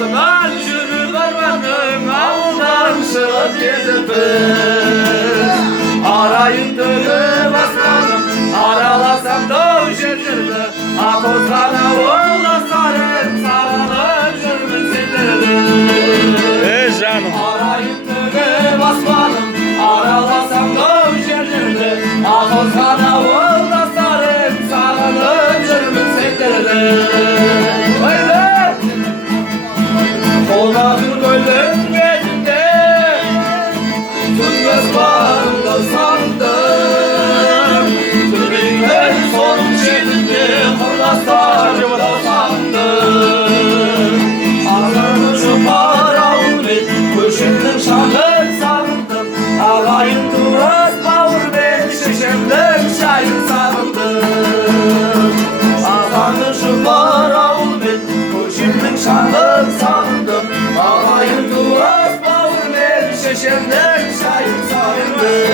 Артынан жүріп арманым, ауылдан шығып кетіппін. Арайын төгіп аспаным, араласам тау жерлерді, Аққозған ауылдастарым, сағынып жүрмін сендерді. Жаным. Арайын төгіп аспаным, араласам тау жерлерді, Аққозған ауылдастарым, сағынып жүрмін сендерді. Қолдағын көлдің бетінде, түнгі аспанымда сағындым. Төбеңнің соның шетінде құрдастарымда сағындым. Ағайын жұпар ауылмен көшемнің шаңын сағындым. Ағайын туыс бауырмен шешемнің шайын сағындым. Ағайын жұпар ауылмен көшемнің шаңын сағындым. Ағайын туыс бауырмен шешемнің шайын сағындым.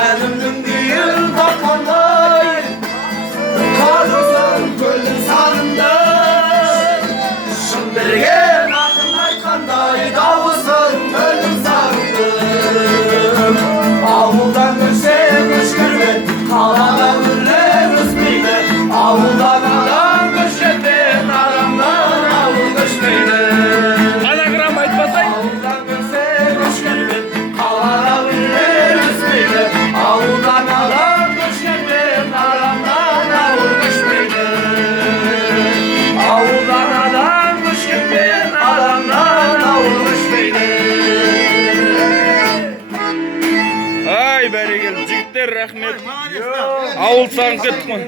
Әнімнің күйін тапқандай, қазысын көлдің сағындым. Шын берген ақын айтқандай, дауысын көлдің сағындым. Ауылдан көшсең көшкірмен, қалаға өрлер өспейді. Ауылдан адам көшкенмен, адамнан ауыл көшмейді. Анаграмма айтпасай. Ауылдан көшсең көшкірмен, қалаға өрлер өспейді. Ауылдан адам көшкенмен, адамнан ауыл көшмейді. Ауылдан адам көшкенмен, адамнан ауыл көшмейді. Ай, бәрекелді жігіттер, рахмет. Ауыл сағынып кеттік қой.